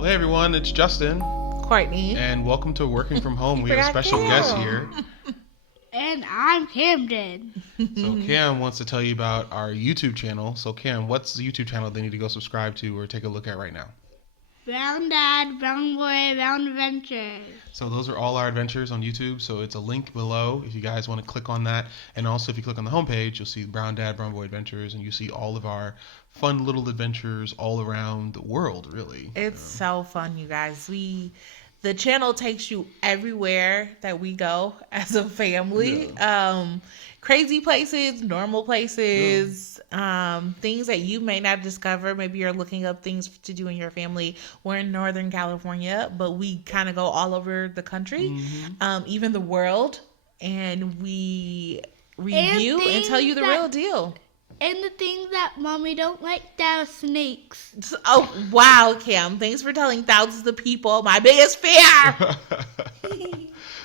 Well, hey everyone, it's Justin. Courtney. And welcome to Working From Home. We have a special guest here. And I'm Camden. So Cam wants to tell you about our YouTube channel. So Cam, what's the YouTube channel they need to go subscribe to or take a look at right now? Brown Dad, Brown Boy, Brown Adventures. So those are all our adventures on YouTube. So it's a link below if you guys want to click on that. And also if you click on the homepage, you'll see Brown Dad, Brown Boy Adventures, and you see all of our fun little adventures all around the world, really. It's so fun, you guys. The channel takes you everywhere that we go as a family. Yeah. Crazy places, normal places, things that you may not discover. Maybe you're looking up things to do in your family. We're in Northern California, but we kind of go all over the country, even the world, and we review and tell you the real deal. And the things that Mommy don't like, that are snakes. Oh, wow, Cam. Thanks for telling thousands of people my biggest fear.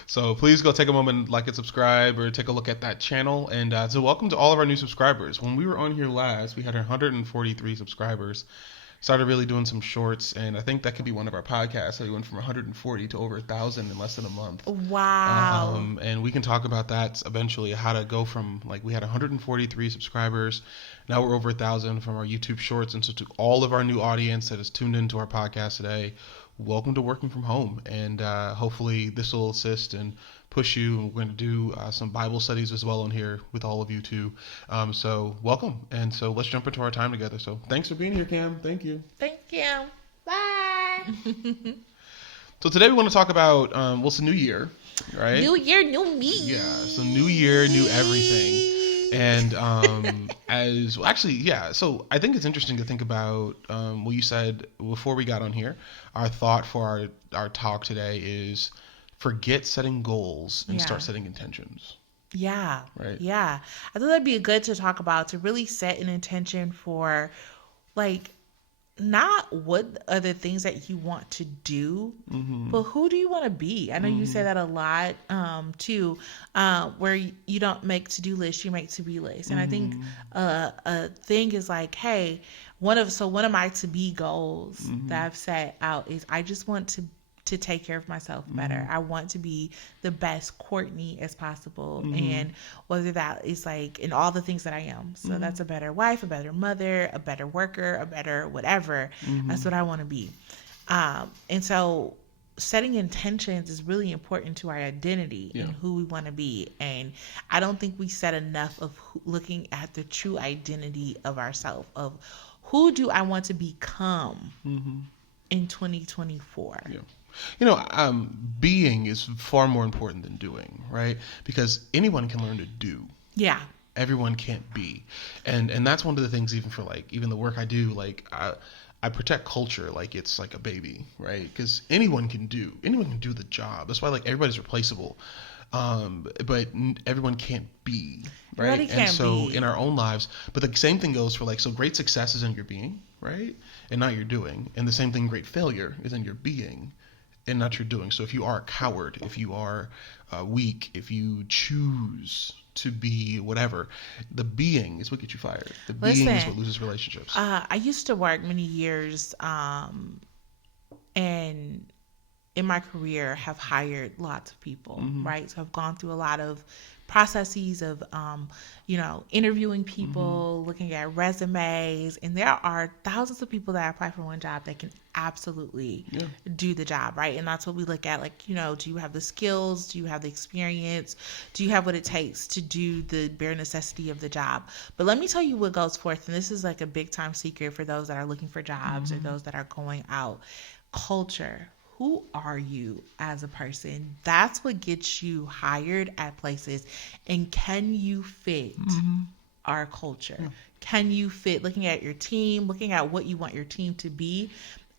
So please go take a moment, like and subscribe, or take a look at that channel. And so welcome to all of our new subscribers. When we were on here last, we had 143 subscribers. Started really doing some shorts, and I think that could be one of our podcasts. So we went from 140 to over 1,000 in less than a month. Wow. And we can talk about that eventually, how to go from, we had 143 subscribers. Now we're over 1,000 from our YouTube shorts. And so to all of our new audience that has tuned into our podcast today, welcome to Working From Home. And hopefully this will assist and push you. And we're going to do some Bible studies as well on here with all of you too. So welcome. And so let's jump into our time together. So thanks for being here, Cam. Thank you. Thank you. Bye. So today we want to talk about, it's a new year, right? New year, new me. Yeah. So new year, new everything. And so I think it's interesting to think about what you said before we got on here. Our thought for our talk today is forget setting goals and start setting intentions. Yeah. Right. Yeah. I thought that'd be good to talk about, to really set an intention for, not what are the things that you want to do, but who do you want to be? I know you say that a lot, too, where you don't make to-do lists, you make to-be lists. And I think a thing is hey, one of my to-be goals that I've set out is I just want to take care of myself better. I want to be the best Courtney as possible. And whether that is in all the things that I am. So that's a better wife, a better mother, a better worker, a better whatever. That's what I want to be. And so setting intentions is really important to our identity and who we want to be. And I don't think we set enough of looking at the true identity of ourselves, of who do I want to become in 2024. Yeah. Being is far more important than doing, right? Because anyone can learn to do. Yeah. Everyone can't be. And that's one of the things, even for even the work I do, I protect culture like it's like a baby, right? Because anyone can do the job. That's why everybody's replaceable. But everyone can't be, right? Everybody can't and so be. In our own lives, but the same thing goes for so great success is in your being, right? And not your doing. And the same thing, great failure is in your being and not your doing. So if you are a coward, if you are weak, if you choose to be whatever, the being is what gets you fired. The being is what loses relationships. I used to work many years, and in my career have hired lots of people, right? So I've gone through a lot of processes of, interviewing people, looking at resumes, and there are thousands of people that apply for one job that can absolutely do the job, right? And that's what we look at, do you have the skills? Do you have the experience? Do you have what it takes to do the bare necessity of the job? But let me tell you what goes forth, and this is a big time secret for those that are looking for jobs or those that are going out. Culture. Who are you as a person? That's what gets you hired at places. And can you fit our culture? Yeah. Can you fit, looking at your team, looking at what you want your team to be?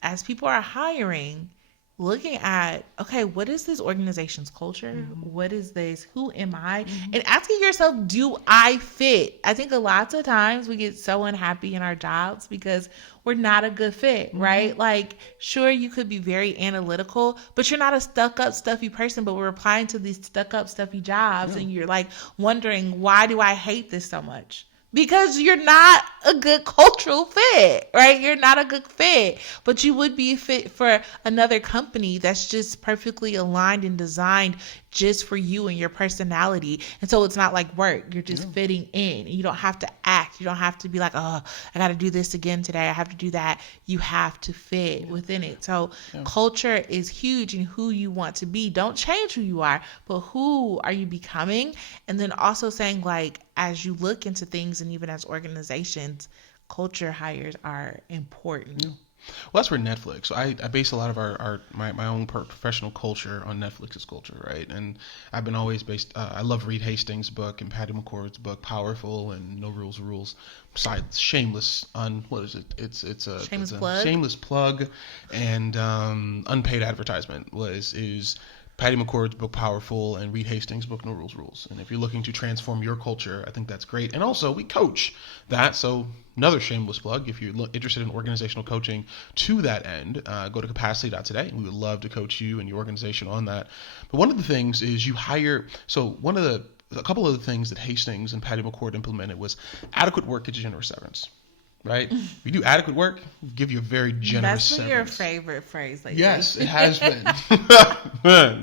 As people are hiring, looking at, okay, what is this organization's culture? What is this? Who am I? And asking yourself, do I fit? I think a lot of times we get so unhappy in our jobs because we're not a good fit, right? Sure, you could be very analytical, but you're not a stuck-up, stuffy person, but we're applying to these stuck-up, stuffy jobs, and you're wondering, why do I hate this so much? because you're not a good cultural fit, right? You're not a good fit, but you would be a fit for another company that's just perfectly aligned and designed just for you and your personality. And so it's not like work. You're just fitting in. You don't have to act. You don't have to be like, oh, I got to do this again today. I have to do that. You have to fit within it. So culture is huge in who you want to be. Don't change who you are, but who are you becoming? And then also saying, like, as you look into things and even as organizations, culture hires are important. Yeah. Well, that's where Netflix. I base a lot of my own professional culture on Netflix's culture, right? And I've been always based. I love Reed Hastings' book and Patty McCord's book, Powerful and No Rules Rules. Shameless what is it? It's a shameless plug, and unpaid advertisement is Patty McCord's book Powerful and Reed Hastings' book No Rules Rules. And if you're looking to transform your culture, I think that's great. And also we coach that, so another shameless plug. If you're interested in organizational coaching to that end, go to capacity.today. We would love to coach you and your organization on that. But one of the things is you hire. So a couple of the things that Hastings and Patty McCord implemented was adequate work gets you generous severance. Right? If you do adequate work, we'll give you a very generous severance. That's your favorite phrase lately. Yes, it has been.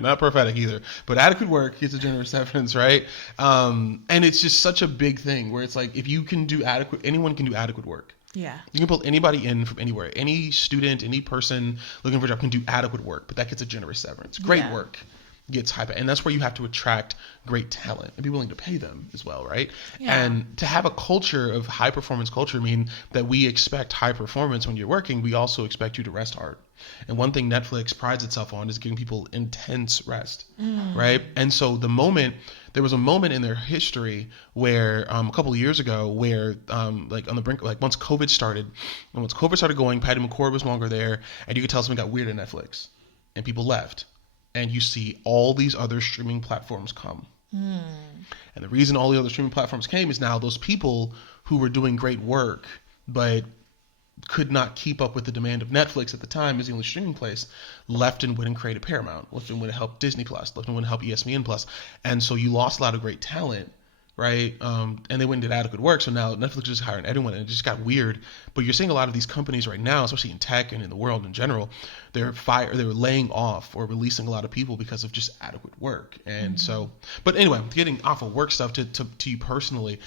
Not prophetic either. But adequate work gets a generous severance, right? And it's just such a big thing where it's like, if you can do anyone can do adequate work. Yeah. You can pull anybody in from anywhere. Any student, any person looking for a job can do adequate work, but that gets a generous severance. Great work gets high pay. And that's where you have to attract great talent and be willing to pay them as well, right? Yeah. And to have a culture of high performance culture mean that we expect high performance when you're working. We also expect you to rest hard. And one thing Netflix prides itself on is giving people intense rest, right? And so there was a moment in their history where a couple of years ago where like on the brink, like once COVID started going, Patty McCord was no longer there, and you could tell something got weird at Netflix and people left. And you see all these other streaming platforms come. And the reason all the other streaming platforms came is now those people who were doing great work but could not keep up with the demand of Netflix at the time as the only streaming place left and went and created Paramount, left and went and helped Disney Plus, left and went and helped ESPN Plus. And so you lost a lot of great talent, right? And they went and did adequate work. So now Netflix is hiring anyone, and it just got weird. But you're seeing a lot of these companies right now, especially in tech and in the world in general, they're laying off or releasing a lot of people because of just adequate work. And so, but anyway, getting off of work stuff to you personally,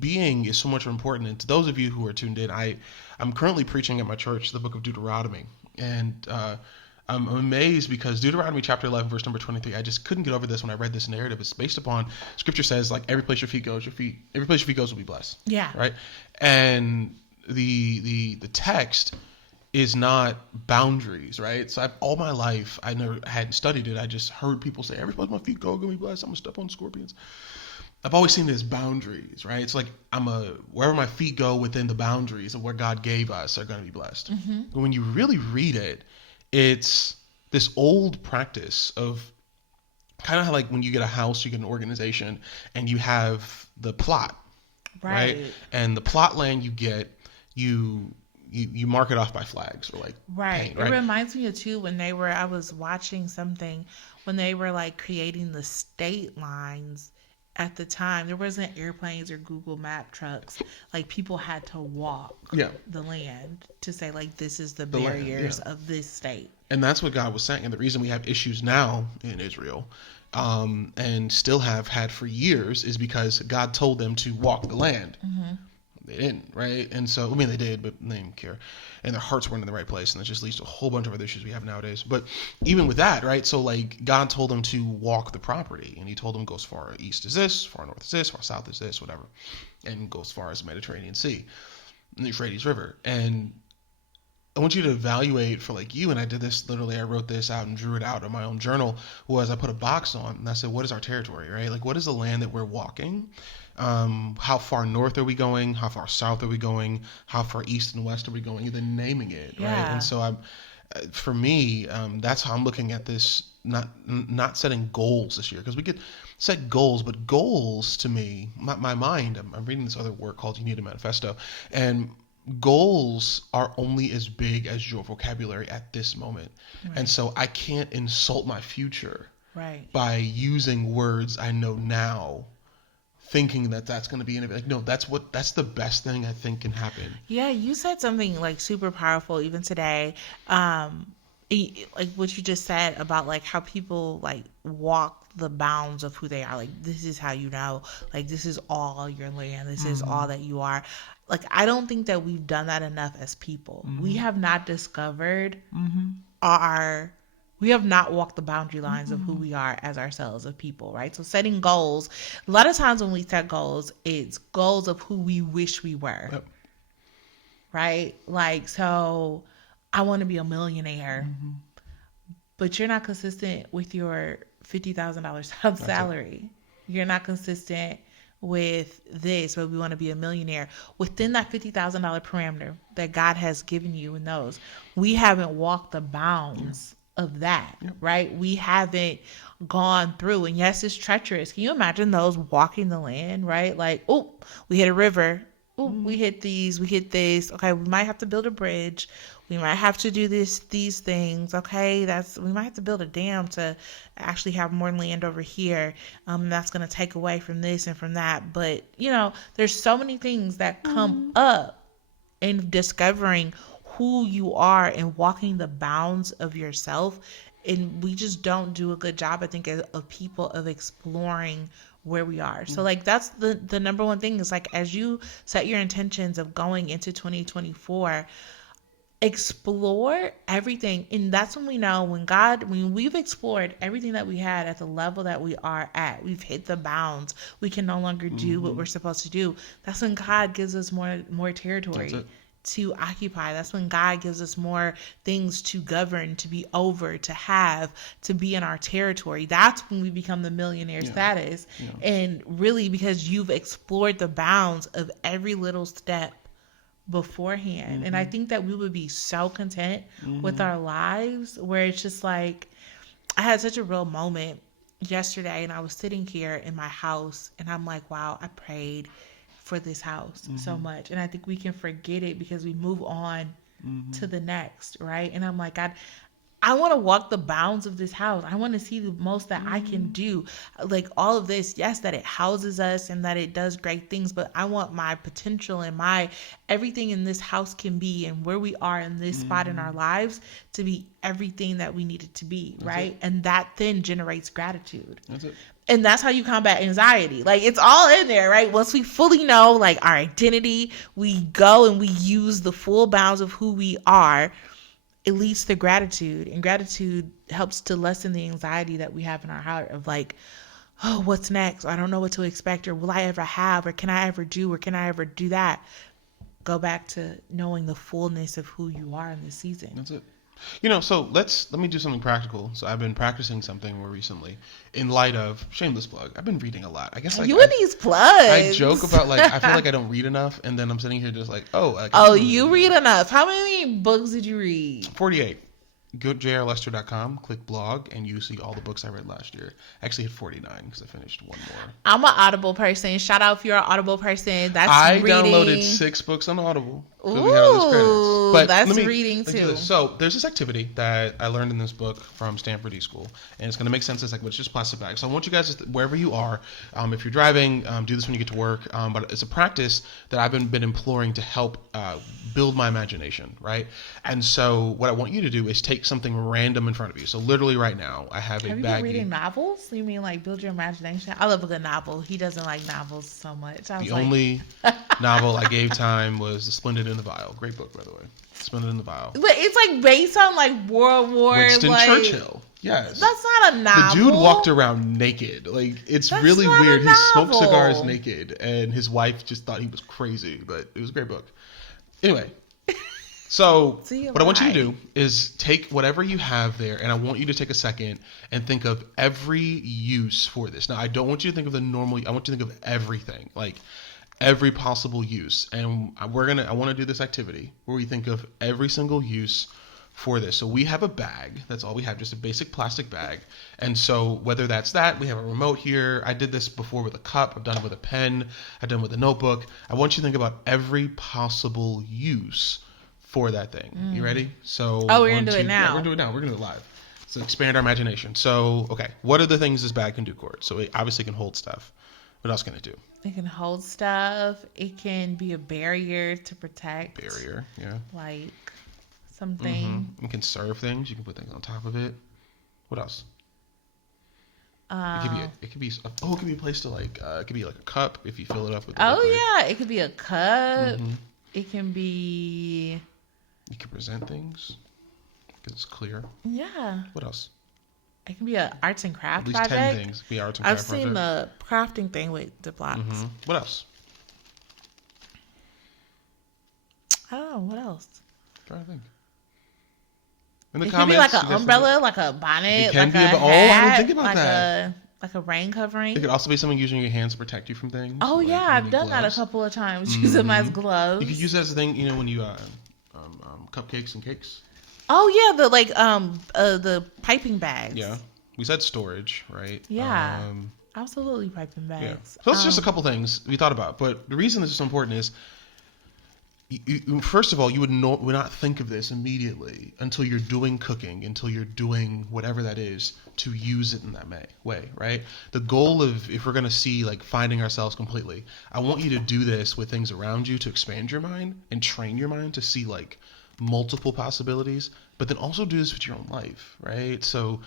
being is so much more important. And to those of you who are tuned in, I'm currently preaching at my church the book of Deuteronomy, and I'm amazed because Deuteronomy chapter 11, verse number 23, I just couldn't get over this when I read this narrative. It's based upon scripture says, like, every place your feet goes will be blessed. Yeah. Right? And the text is not boundaries, right? So all my life, I never hadn't studied it. I just heard people say, every place my feet go, gonna be blessed. I'm gonna step on scorpions. I've always seen it as boundaries, right? It's like wherever my feet go within the boundaries of where God gave us are gonna be blessed. But when you really read it, it's this old practice of kind of how, like, when you get a house, you get an organization, and you have the plot, right? And the plot land you get, you mark it off by flags or like paint, right? It reminds me of too I was watching something when they were like creating the state lines. At the time, there wasn't airplanes or Google Map trucks. Like, people had to walk the land to say, like, this is the barriers of this state. And that's what God was saying. And the reason we have issues now in Israel, and still have had for years, is because God told them to walk the land. They didn't, right? And so, I mean, they did, but they didn't care. And their hearts weren't in the right place. And that just leads to a whole bunch of other issues we have nowadays. But even with that, right? So, like, God told them to walk the property. And he told them go as far east as this, far north as this, far south as this, whatever. And go as far as the Mediterranean Sea and the Euphrates River. And I want you to evaluate for, like, you, and I did this, literally, I wrote this out and drew it out in my own journal, was I put a box on, and I said, what is our territory, right? Like, what is the land that we're walking? How far north are we going? How far south are we going? How far east and west are we going? Even naming it, right? And so for me, that's how I'm looking at this. Not setting goals this year, because we could set goals, but goals to me, my mind. I'm reading this other work called "You Need a Manifesto," and goals are only as big as your vocabulary at this moment, and so I can't insult my future by using words I know now thinking that that's going to be like, no, that's the best thing I think can happen. Yeah, you said something like super powerful even today. Like what you just said about like how people like walk the bounds of who they are. Like, this is how you know, like, this is all your land. This is all that you are. Like, I don't think that we've done that enough as people. We have not discovered we have not walked the boundary lines of who we are as ourselves, of people, right? So setting goals, a lot of times when we set goals, it's goals of who we wish we were. Yep. Right? Like, so I want to be a millionaire, but you're not consistent with your $50,000 salary. You're not consistent with this, but we want to be a millionaire. Within that $50,000 parameter that God has given you and those, we haven't walked the bounds of that, right? We haven't gone through, and yes, it's treacherous. Can you imagine those walking the land, right? Like, oh, we hit a river. Oh, we hit these, we hit this. Okay, we might have to build a bridge. We might have to do these things. Okay, we might have to build a dam to actually have more land over here. That's going to take away from this and from that. But, there's so many things that come up in discovering who you are and walking the bounds of yourself. And we just don't do a good job, I think, of people of exploring where we are. So like, that's the number one thing is like, as you set your intentions of going into 2024, explore everything. And that's when we know when we've explored everything that we had at the level that we are at, we've hit the bounds, we can no longer do what we're supposed to do. That's when God gives us more territory to occupy. That's when God gives us more things to govern, to be over, to have, to be in our territory. That's when we become the millionaire status. And really, because you've explored the bounds of every little step beforehand. And I think that we would be so content with our lives, where it's just like, I had such a real moment yesterday, and I was sitting here in my house, and I'm like, wow, I prayed for this house so much, and I think we can forget it because we move on to the next, right? And I'm like, God, I want to walk the bounds of this house. I want to see the most that I can do. Like, all of this, yes, that it houses us and that it does great things, but I want my potential and my everything in this house can be, and where we are in this spot in our lives, to be everything that we need it to be, right? And that then generates gratitude. That's it. And that's how you combat anxiety. Like, it's all in there, right? Once we fully know, like, our identity, we go and we use the full bounds of who we are. It leads to gratitude, and gratitude helps to lessen the anxiety that we have in our heart of like, oh, what's next? I don't know what to expect, or will I ever have, or can I ever do, or can I ever do that? Go back to knowing the fullness of who you are in this season. That's it. So let me do something practical. So I've been practicing something more recently in light of, shameless plug, I've been reading a lot. I guess like you and these plugs. I joke about like, I feel like I don't read enough, and then I'm sitting here just like, you read enough. How many books did you read? 48. Go to jrlester.com, click blog, and you see all the books I read last year. I actually hit 49 because I finished one more. I'm an Audible person. Shout out if you're an Audible person. I downloaded 6 books on Audible. Ooh, we had all those credits. But that's reading too. So there's this activity that I learned in this book from Stanford E-School, and it's going to make sense. It's like, it's just plastic bags. So I want you guys, wherever you are, if you're driving, do this when you get to work. But it's a practice that I've been imploring to help build my imagination, right? And so what I want you to do is take something random in front of you. So literally right now, I have a baggie. Have you been reading novels? You mean like build your imagination? I love a good novel. He doesn't like novels so much. The only novel I gave time was The Splendid in the Vial. Great book, by the way. Splendid in the Vial. But it's like based on like World War Winston Churchill. Yes. That's not a novel. The dude walked around naked. Like, it's That's really not weird. a He smoked novel. cigars naked, and his wife just thought he was crazy, but it was a great book. Anyway. So what I want you to do is take whatever you have there, and I want you to take a second and think of every use for this. Now, I don't want you to think of the normal. I want you to think of everything, like every possible use. And I want to do this activity where we think of every single use for this. So we have a bag. That's all we have, just a basic plastic bag. And so whether that's that, we have a remote here. I did this before with a cup. I've done it with a pen. I've done it with a notebook. I want you to think about every possible use for that thing. You ready? So we're going to do it now. Yeah, we're going to do it now. We're going to do it live. So expand our imagination. So, okay, what are the things this bag can do, Cord? So it obviously can hold stuff. What else can it do? It can hold stuff. It can be a barrier to protect. Barrier, yeah. Like something. It can serve things. You can put things on top of it. What else? It could be. It could be. It could be a place to like. It could be like a cup if you fill it up with. Oh liquid. yeah, it could be a cup. It can be. You can present things because it's clear. Yeah. What else? It can be an arts and craft At least project. 10 things. Be arts and craft I've seen the crafting thing with Ziplocs. What else? I don't know what else. I'm trying to think. In the It comments, could be like you an guys umbrella, like a bonnet, It can like be a I hat, didn't think about like that. like a rain covering. It could also be something using your hands to protect you from things. Oh like yeah, I've using done that a gloves. couple of times. Use them as gloves. You could use that as a thing, when you cupcakes and cakes. Oh yeah, the piping bags. Yeah, we said storage, right? Yeah. Absolutely piping bags. Yeah. So that's just a couple things we thought about. But the reason this is so important is, first of all, you would not think of this immediately until you're doing cooking, until you're doing whatever that is to use it in that way, right? The goal of, if we're going to see like finding ourselves completely, I want you to do this with things around you to expand your mind and train your mind to see like multiple possibilities, but then also do this with your own life, right? So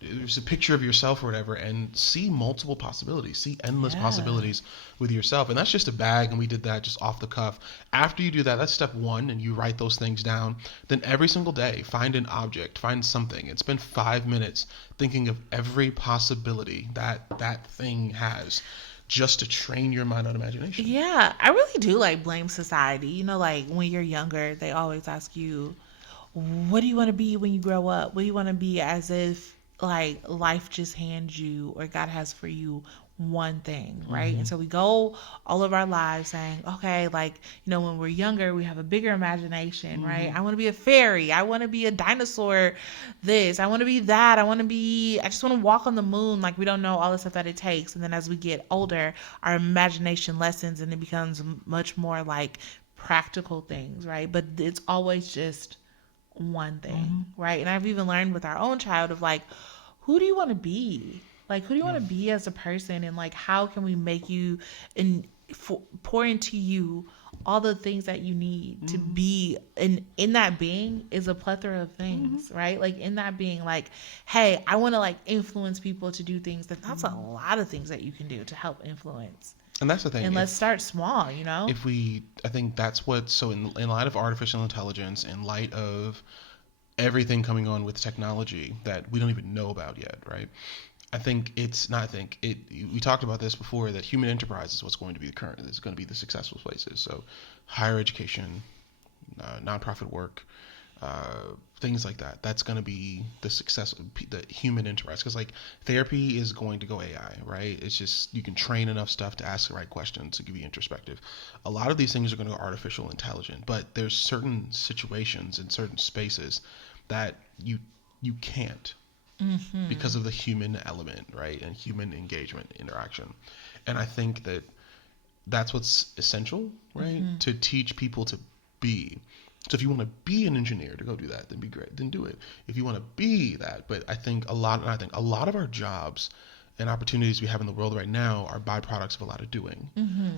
there's a picture of yourself or whatever and see multiple possibilities, see endless possibilities with yourself. And that's just a bag. And we did that just off the cuff. After you do that, that's step one. And you write those things down. Then every single day, find an object, find something, and spend 5 minutes thinking of every possibility that thing has, just to train your mind on imagination. Yeah, I really do like blame society. You know, like when you're younger, they always ask you, what do you want to be when you grow up? What do you want to be, as if like life just hands you, or God has for you, one thing, right? And so we go all of our lives saying, okay, like, when we're younger, we have a bigger imagination, right? I want to be a fairy. I want to be a dinosaur. This, I want to be that. I just want to walk on the moon. Like, we don't know all the stuff that it takes. And then as we get older, our imagination lessens and it becomes much more like practical things, right? But it's always just one thing, right? And I've even learned with our own child of like, who do you want to be? Like, who do you want to be as a person? And like, how can we make you and pour into you all the things that you need to be? And in that being is a plethora of things, right? Like in that being, like, hey, I want to like influence people to do things. That's a lot of things that you can do to help influence. And that's the thing. And let's start small, I think that's what, so in light of artificial intelligence, in light of everything coming on with technology that we don't even know about yet, right? We talked about this before, that human enterprise is what's going to be is going to be the successful places. So higher education, nonprofit work, things like that. That's going to be the success of the human enterprise. Because like therapy is going to go AI, right? It's just, you can train enough stuff to ask the right questions to give you introspective. A lot of these things are going to go artificial intelligent, but there's certain situations in certain spaces that you can't, because of the human element, right? And human engagement, interaction. And I think that's what's essential, right? To teach people to be. So if you want to be an engineer, to go do that, then be great, then do it. If you want to be that, but I think a lot of our jobs and opportunities we have in the world right now are byproducts of a lot of doing.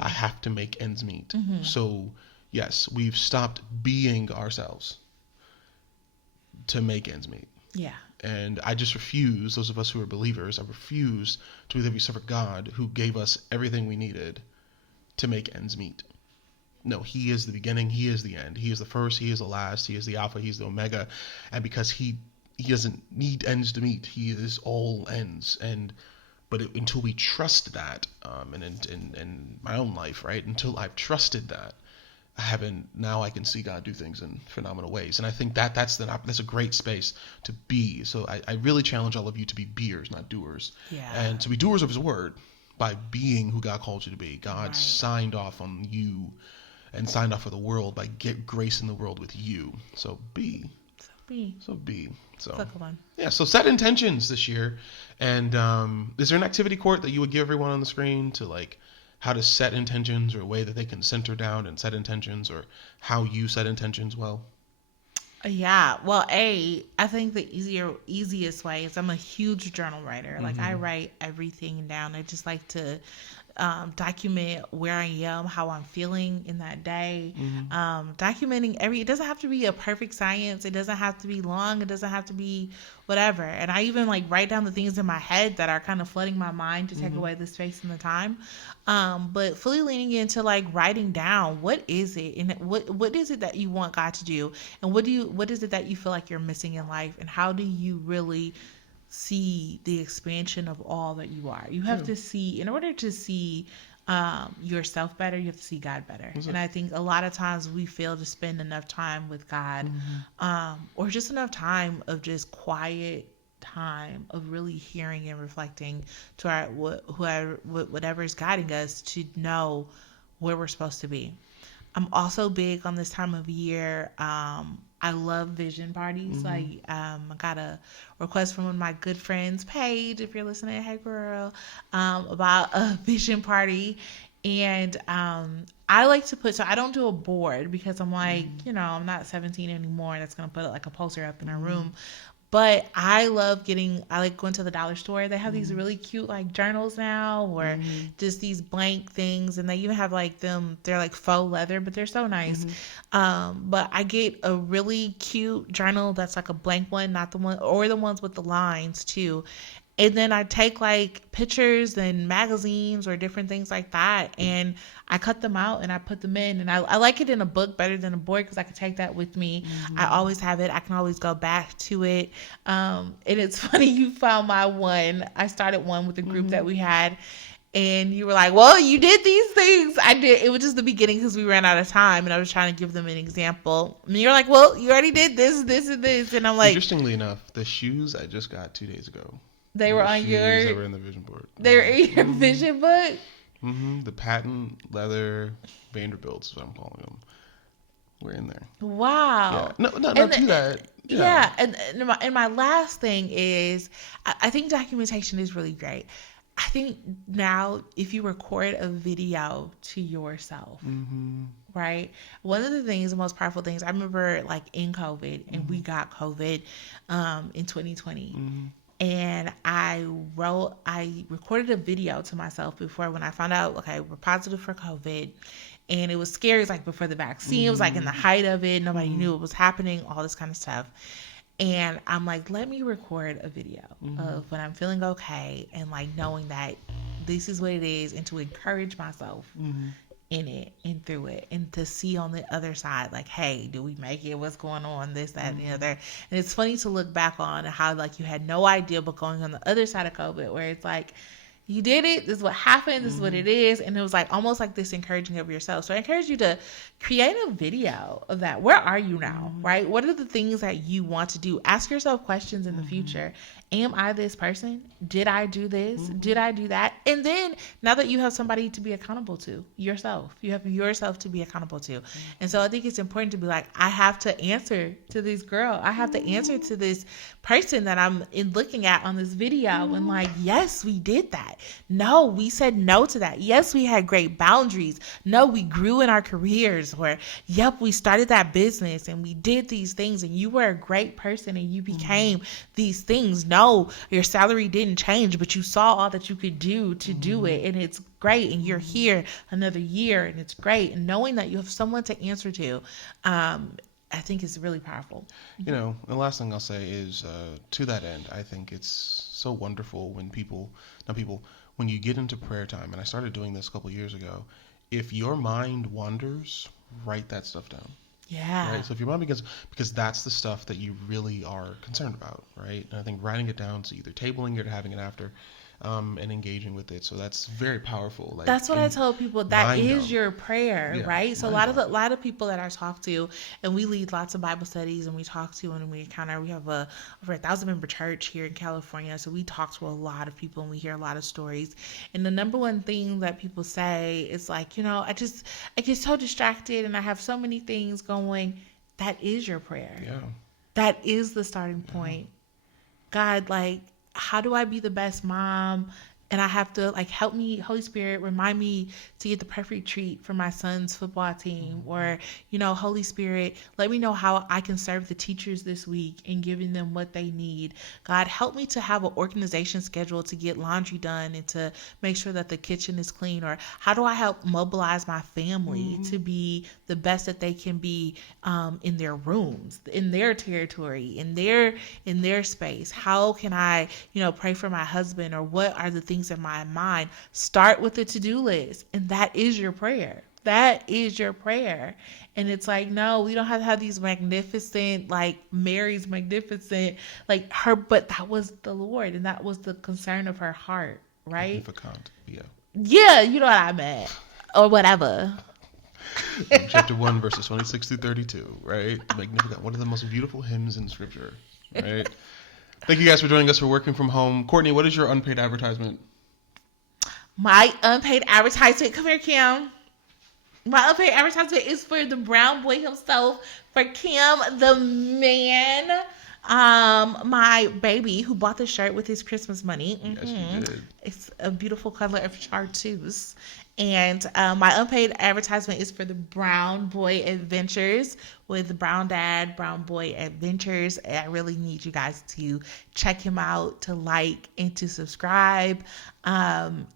I have to make ends meet. So yes, we've stopped being ourselves to make ends meet. Yeah. And I just refuse, those of us who are believers, I refuse to believe we serve a God who gave us everything we needed to make ends meet. No, he is the beginning, he is the end. He is the first, he is the last, he is the alpha, he is the omega. And because he doesn't need ends to meet, he is all ends. But until we trust that, and in my own life, right, until I've trusted that, now I can see God do things in phenomenal ways. And I think that's a great space to be. So I really challenge all of you to be beers, not doers. Yeah. And to be doers of his word by being who God called you to be. God signed off on you and signed off for the world by gracing the world with you. So be. So that's a good one. Yeah, so set intentions this year. And is there an activity court that you would give everyone on the screen to like how to set intentions, or a way that they can center down and set intentions, or how you set intentions well? Yeah. Well, I think the easiest way is, I'm a huge journal writer. Like I write everything down. I just like to document where I am, how I'm feeling in that day. Mm-hmm. Documenting it doesn't have to be a perfect science. It doesn't have to be long. It doesn't have to be whatever. And I even like write down the things in my head that are kind of flooding my mind to take Mm-hmm. away the space and the time. But fully leaning into like writing down what is it and what is it that you want God to do, and what is it that you feel like you're missing in life, and how do you really see the expansion of all that you are. You have to see, in order to see yourself better, you have to see God better. And I think a lot of times we fail to spend enough time with God, or just enough time of just quiet time of really hearing and reflecting to our whatever is guiding us to know where we're supposed to be. I'm also big on this time of year. I love vision parties. Like, I got a request from one of my good friends, Paige, if you're listening, hey girl, about a vision party. And I like to so I don't do a board because I'm like, I'm not 17 anymore. That's going to put like a poster up in a room. But I like going to the dollar store. They have these really cute like journals now, or just these blank things. And they even have like they're like faux leather, but they're so nice. But I get a really cute journal that's like a blank one, not the one, or the ones with the lines too. And then I take like pictures and magazines or different things like that, and I cut them out and I put them in. And I like it in a book better than a board because I can take that with me. I always have it. I can always go back to it. And it's funny you found my one. I started one with a group that we had. And you were like, well, you did these things. I did. It was just the beginning because we ran out of time, and I was trying to give them an example. And you're like, well, you already did this, this, and this. And I'm like, interestingly enough, the shoes I just got 2 days ago. They were on They were in the vision board. They were in your vision book. The patent leather Vanderbilts, is what I'm calling them. We're in there. Wow. Yeah. No, not do that. Yeah. And my last thing is, I think documentation is really great. I think now if you record a video to yourself, right? One of the things, the most powerful things, I remember like in COVID, and we got COVID in 2020. And I recorded a video to myself before when I found out, okay, we're positive for COVID. And it was scary. It was like before the vaccine. It was like in the height of it. Nobody knew what was happening, all this kind of stuff. And I'm like, let me record a video of when I'm feeling okay and like knowing that this is what it is, and to encourage myself in it and through it, and to see on the other side, like, hey, do we make it? What's going on? This, that, and the other. And it's funny to look back on how like you had no idea, but going on the other side of COVID, where it's like, you did it. This is what happened. This is what it is. And it was like almost like this encouraging of yourself. So I encourage you to create a video of that. Where are you now, right? What are the things that you want to do? Ask yourself questions in the future. Am I this person? Did I do this? Did I do that? And then now that you have somebody to be accountable to, yourself, you have yourself to be accountable to. And so I think it's important to be like, I have to answer to this girl. I have to answer to this person that I'm looking at on this video. And like, yes, we did that. No, we said no to that. Yes, we had great boundaries. No, we grew in our careers. Or, yep, we started that business and we did these things, and you were a great person and you became these things. No, your salary didn't change, but you saw all that you could do to do it, and it's great, and you're here another year, and it's great. And knowing that you have someone to answer to, I think is really powerful. The last thing I'll say is, to that end, I think it's so wonderful when when you get into prayer time, and I started doing this a couple years ago, if your mind wanders, write that stuff down. Yeah. Right. So if your mind because that's the stuff that you really are concerned about, right? And I think writing it down, so either tabling it or having it after, and engaging with it. So that's very powerful. Like, that's what I tell people. That is your prayer, yeah, right? So a lot of people that I talk to, and we lead lots of Bible studies, and we talk to, and we encounter. We have over 1,000 member church here in California, so we talk to a lot of people, and we hear a lot of stories. And the number one thing that people say is like, I get so distracted, and I have so many things going. That is your prayer. Yeah. That is the starting point. God, like, how do I be the best mom and I have to like help me, Holy Spirit, remind me to get the perfect treat for my son's football team, or Holy Spirit, let me know how I can serve the teachers this week and giving them what they need. God, help me to have an organization schedule to get laundry done and to make sure that the kitchen is clean, or how do I help mobilize my family to be the best that they can be in their rooms, in their territory, in their space. How can I pray for my husband, or what are the things in my mind? Start with the to-do list, and that is your prayer. That is your prayer. And it's like, no, we don't have to have these magnificent, like Mary's magnificent, like her, but that was the Lord, and that was the concern of her heart, right? Magnificent, yeah. Yeah, you know what I meant, or whatever. Chapter 1, verses 26 through 32, right? Magnificent, one of the most beautiful hymns in Scripture, right? Thank you guys for joining us for Working From Home. Courtney, what is your unpaid advertisement? My unpaid advertisement, come here, Kim. My unpaid advertisement is for the brown boy himself, for Kim, the man, my baby who bought the shirt with his Christmas money. Yes, you did. It's a beautiful color of chartreuse. And my unpaid advertisement is for the Brown Boy Adventures with Brown Dad, Brown Boy Adventures. I really need you guys to check him out, to like and to subscribe, and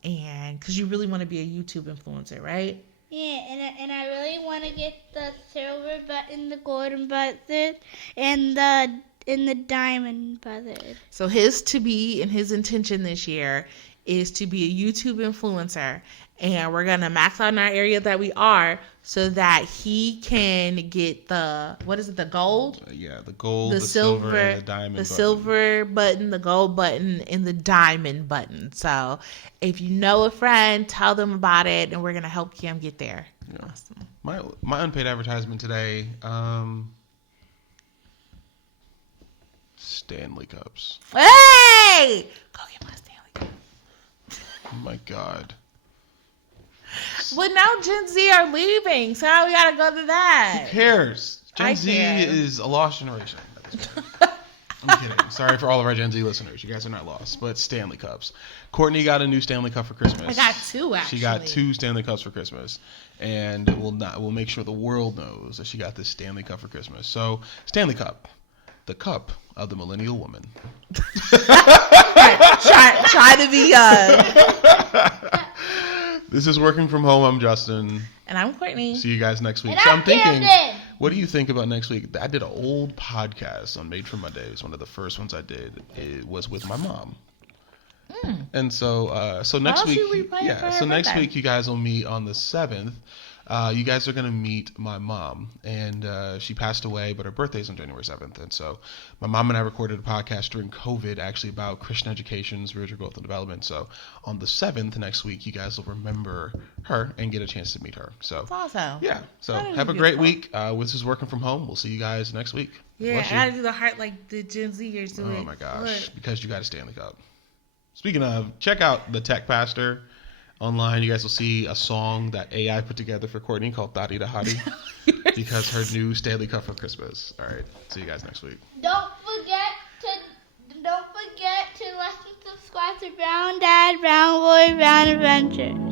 because you really want to be a YouTube influencer, right? Yeah, and I really want to get the silver button, the golden button, and the diamond button. So his to be and his intention this year is to be a YouTube influencer, and we're gonna max out in our area that we are, so that he can get the the gold, the gold, the silver, and the diamond, the silver button, the gold button, and the diamond button. So if you know a friend, tell them about it, and we're gonna help Kim get there. Yeah. Awesome. My unpaid advertisement today, Stanley Cups. Hey, go get my Stanley Cup. Oh my God. But now Gen Z are leaving, so now we gotta go to that. Who cares? Gen Z is a lost generation. I'm kidding. Sorry for all of our Gen Z listeners. You guys are not lost. But Stanley Cups. Courtney got a new Stanley Cup for Christmas. I got two, actually. She got 2 Stanley Cups for Christmas. And we'll make sure the world knows that she got this Stanley Cup for Christmas. So, Stanley Cup. The cup of the millennial woman. try to be This is Working From Home. I'm Justin. And I'm Courtney. See you guys next week. And So I'm I'm thinking, Camden. what do you think about next week? I did an old podcast on Made for Mondays. One of the first ones I did. It was with my mom. And so next week, next week you guys will meet on the 7th. You guys are going to meet my mom, and she passed away, but her birthday's on January 7th. And so my mom and I recorded a podcast during COVID actually about Christian education, spiritual growth, and development. So on the 7th next week, you guys will remember her and get a chance to meet her. So That's awesome. Yeah. So That is have a great beautiful. week. This is Working From Home. We'll see you guys next week. Yeah, Bless I you. gotta do the heart like the Gen Zers do it. Oh my gosh. Look. Because you got to Stanley Cup. Speaking of, check out the Tech Pastor online. You guys will see a song that AI put together for Courtney called Thotty da Hottie because her new Stanley Cup for Christmas. All right. See you guys next week. Don't forget to like and subscribe to Brown Dad, Brown Boy, Brown Adventure.